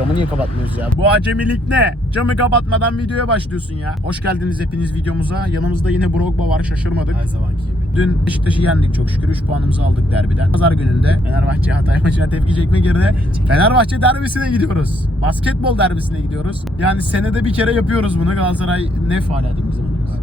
Camı niye kapatmıyoruz ya? Bu acemilik ne? Camı kapatmadan videoya başlıyorsun ya. Hoş geldiniz hepiniz videomuza. Yanımızda yine Brogba var şaşırmadık. Her zamanki gibi. Dün Beşiktaş'ı yendik çok şükür. 3 puanımızı aldık derbiden. Pazar gününde Fenerbahçe Hatay maçına tepki çekmek yerine Fenerbahçe derbisine gidiyoruz. Basketbol derbisine gidiyoruz. Yani senede bir kere yapıyoruz bunu. Galatasaray ne mi bizim adımız?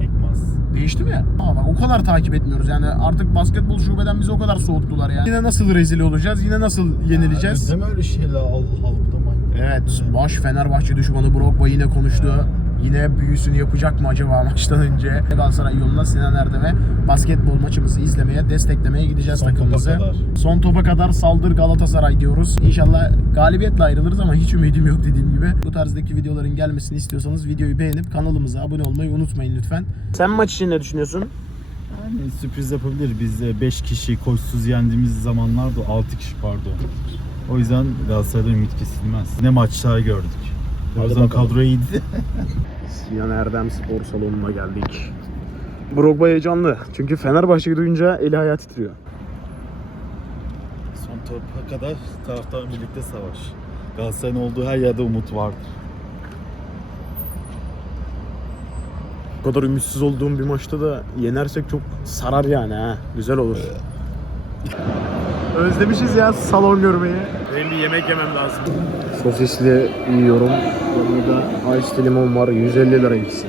Ekmaz. Değişti mi? Aa bak o kadar takip etmiyoruz yani artık basketbol şubeden bizi o kadar soğuttular ya. Yine nasıl rezil olacağız? Yine nasıl yenileceğiz? Deme öyle şeyler Allah Allah. Evet, baş Fenerbahçe düşmanı Brogba yine konuştu. Yine büyüsünü yapacak mı acaba maçtan önce? Galatasaray yoluna Sinan Erdem'e basketbol maçımızı izlemeye, desteklemeye gideceğiz Son topa takımımızı. kadar. Son topa kadar saldır Galatasaray diyoruz. İnşallah galibiyetle ayrılırız ama hiç ümidim yok dediğim gibi. Bu tarzdaki videoların gelmesini istiyorsanız videoyu beğenip kanalımıza abone olmayı unutmayın lütfen. Sen maç için ne düşünüyorsun? Yani sürpriz yapabilir. Biz 5 kişi koşsuz yendiğimiz zamanlarda 6 kişi pardon. O yüzden Galatasaray'da ümit kesilmez. Ne maçlar gördük. O zaman bakalım. kadro iyiydi. Sinan Erdem Spor Salonu'na geldik. Brogba heyecanlı. Çünkü Fenerbahçe'yi duyunca eli ayağı titriyor. Son topa kadar taraftarın birlikte savaş. Galatasaray'ın olduğu her yerde umut vardır. Bu kadar ümitsiz olduğum bir maçta da yenersek çok sarar yani ha. Güzel olur. Özlemişiz ya salon görmeyi. Benim bir yemek yemem lazım. Sosisli yiyorum. Burada ice limon var. 150 lira ikisi.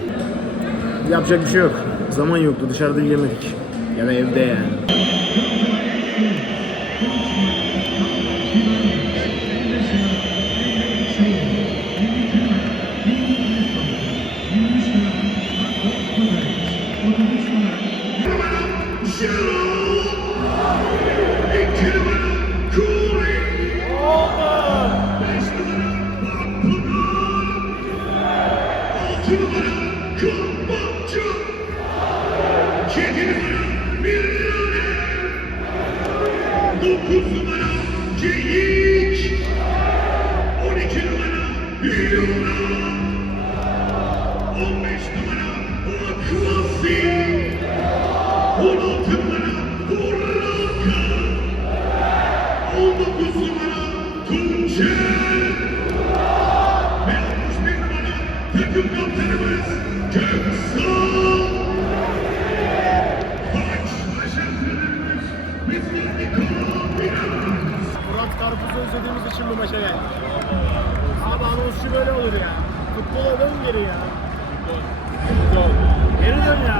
Yapacak bir şey yok. Zaman yoktu. Dışarıda yemedik. Ya da evde yani. Geri ya. Geri dön ya.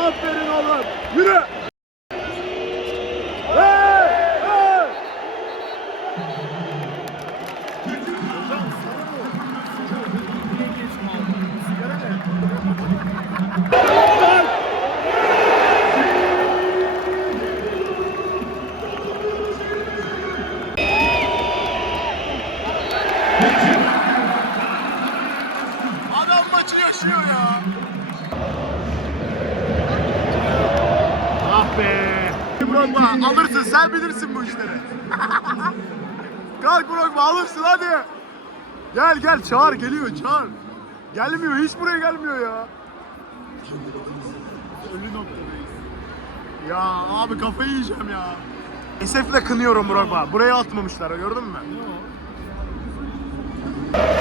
Aferin oğlum. Yürü. Hey! Hey! Adam maçı yaşıyor ya. Ah be. Brogba alırsın sen bilirsin bu işleri. Kalk Brogba alırsın hadi. Gel gel çağır geliyor çağır. Gelmiyor hiç buraya gelmiyor ya. Ölü noktadayız. Ya abi kafayı yiyeceğim ya. Esefle kınıyorum Brogba. Buraya atmamışlar gördün mü? aşkına.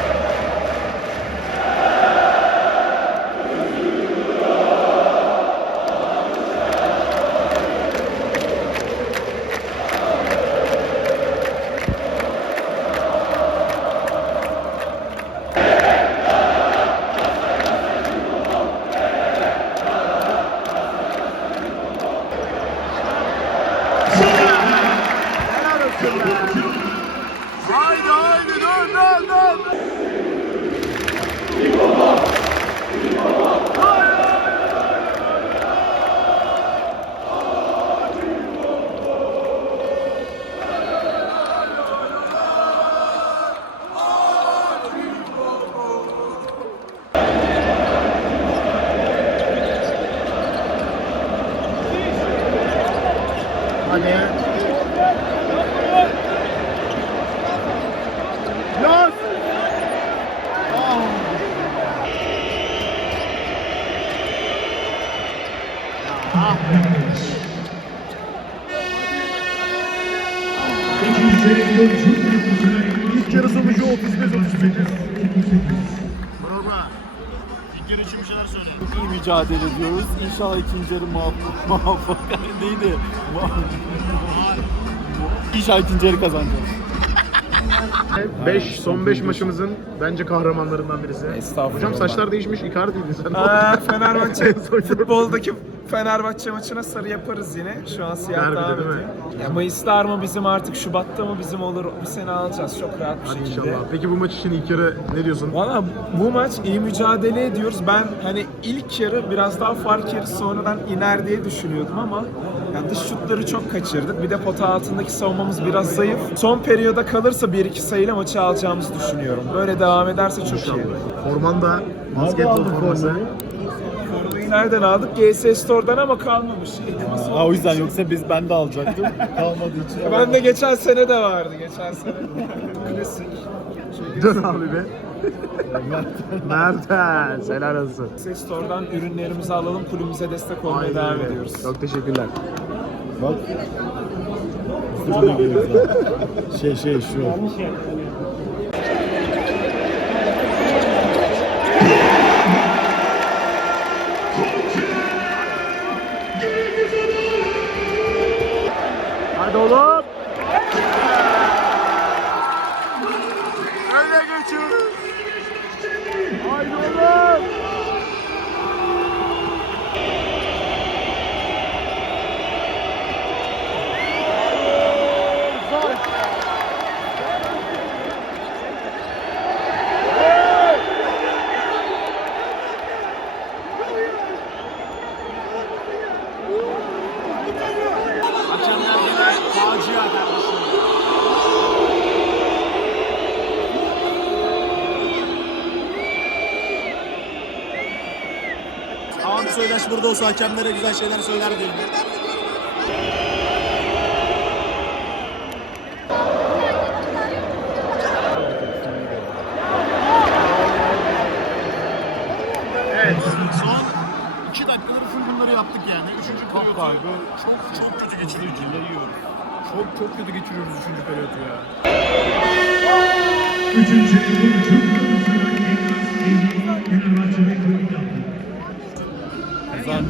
İlk yarı sonucu 35-38. Bravo. İlk yarı için bir şeyler söyle. İyi mücadele ediyoruz. İnşallah ikinci yarı muvaffak. Muvaffak. Neydi? İnşallah ikinci yarı kazanacağız. 5 son 5 maçımızın bence kahramanlarından birisi. Estağfurullah. Hocam saçlar değişmiş Icardi'ydin sen. Aa, Fenerbahçe futboldaki Fenerbahçe maçına sarı yaparız yine. Şu an siyah Derbide devam değil mi? ediyor. Ya Mayıs'ta mı bizim artık Şubat'ta mı bizim olur bir sene alacağız çok rahat bir Hadi şekilde. inşallah. Peki bu maç için ilk yarı ne diyorsun? Valla bu maç iyi mücadele ediyoruz. Ben hani ilk yarı biraz daha fark yeri sonradan iner diye düşünüyordum ama ya dış şutları çok kaçırdık. Bir de pota altındaki savunmamız biraz zayıf. Son periyoda kalırsa 1-2 sayıyla maçı alacağımızı düşünüyorum. Böyle devam ederse çok iyi. Forman da basketbol forması. Nereden aldık? GS Store'dan ama kalmamış. Elimiz Ha, o yüzden yoksa biz ben de alacaktım. Kalmadığı için. Ben de geçen sene de vardı. Geçen sene. Klasik. Dön abi be. Mertens. Helal olsun. GS Store'dan ürünlerimizi alalım. Kulübümüze destek olmaya Aynen devam ediyoruz. Çok teşekkürler. Bak. Şey şey şu. Öyle geçiyoruz. Soydaş burada olsa hakemlere güzel şeyler söyler diye. Evet, son 2 dakikaları full bunları yaptık yani. Üçüncü periyot kaybı. Çok çok kötü geçiriyoruz. Çok çok kötü geçiriyoruz üçüncü periyotu ya. Üçüncü yılın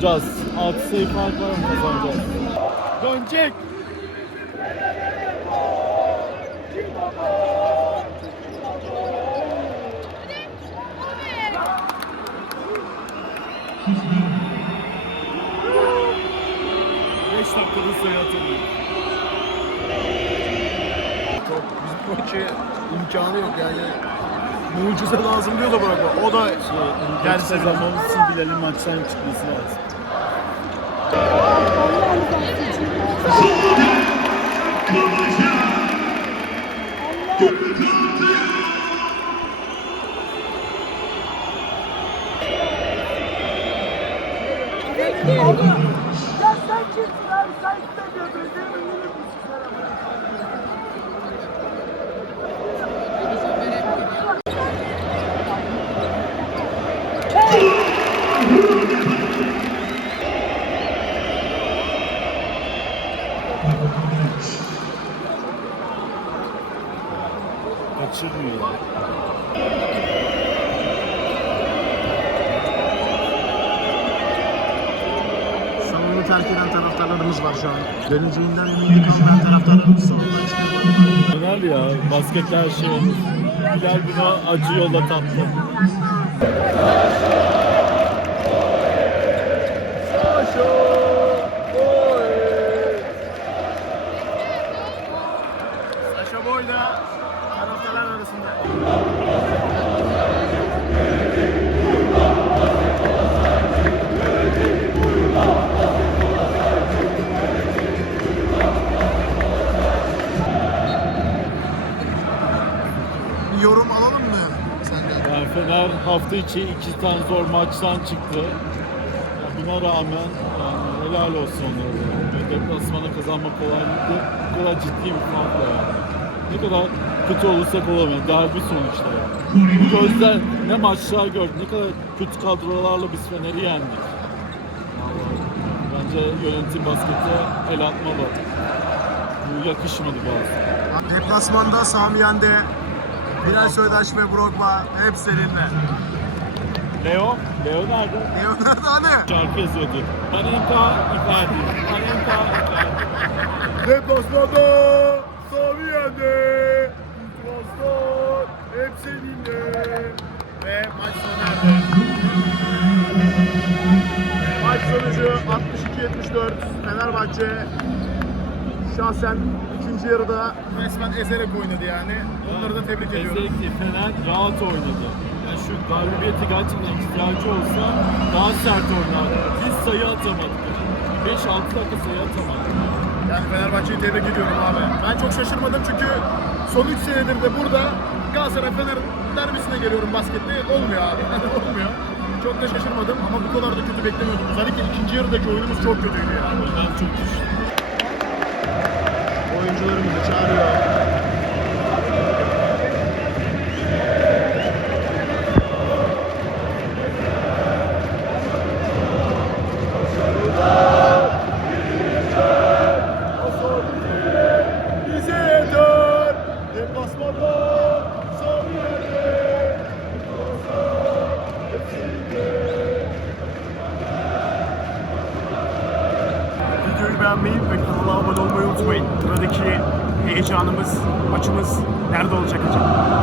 Kazanacağız. 6 sayı fark var ama kazanacağız. Dönecek. Beş dakikada sayı atılıyor. Çok bizim maçı imkanı yok yani. Mucize lazım diyor da bırakma. O da Gerçi Gelse- kazanmamız için Bilal'in maçtan çıkması lazım. Ya terk eden taraftarlarımız var şu an. Döneceğinden eminim kalmayan taraftarlarımız salondan çıkıyor. Döner ya. Basket her şey olur. Bilal buna acı yolla tattı. İçi iki tane zor maçtan çıktı. Ya buna rağmen yani helal olsun onlara. Yani deplasmana kazanmak kolay değil. Bu kadar ciddi bir farkla yani. Ne kadar kötü olursak olalım. Derbi sonuçta yani. Bu gözler ne maçlar gördük, ne kadar kötü kadrolarla biz Fener'i yendik. Bence yönetim baskete el atmalı. Bu yakışmadı bazı. Deplasmanda Sami Yende, Bilal Söydaş ve Brogba hep seninle. Leo, Leo nerede? Leonardo hani? Şarkı yazıyordu. Panenka Icardi. Panenka Icardi. Deplasmanda Sami Yende, Trabzon hep seninle. Ve maç sona erdi. Maç sonucu 62-74 Fenerbahçe şahsen ikinci yarıda resmen ezerek oynadı yani. Onları da tebrik ediyorum. Özellikle Fener rahat oynadı. Şu galibiyeti gerçekten ihtiyacı olsa daha sert oynardı. Biz sayı atamadık. 5-6 dakika sayı atamadık. Yani Fenerbahçe'yi tebrik ediyorum abi. Ben çok şaşırmadım çünkü son 3 senedir de burada Galatasaray Fener derbisine geliyorum baskette. Olmuyor abi. Olmuyor. Çok da şaşırmadım ama bu kadar da kötü beklemiyordum. Özellikle ikinci yarıdaki oyunumuz çok kötüydü yani. Ben çok düştüm. Oyuncularımızı çağırıyor. Videoyu beğenmeyi ve kanala abone olmayı unutmayın. Buradaki heyecanımız, maçımız nerede olacak acaba?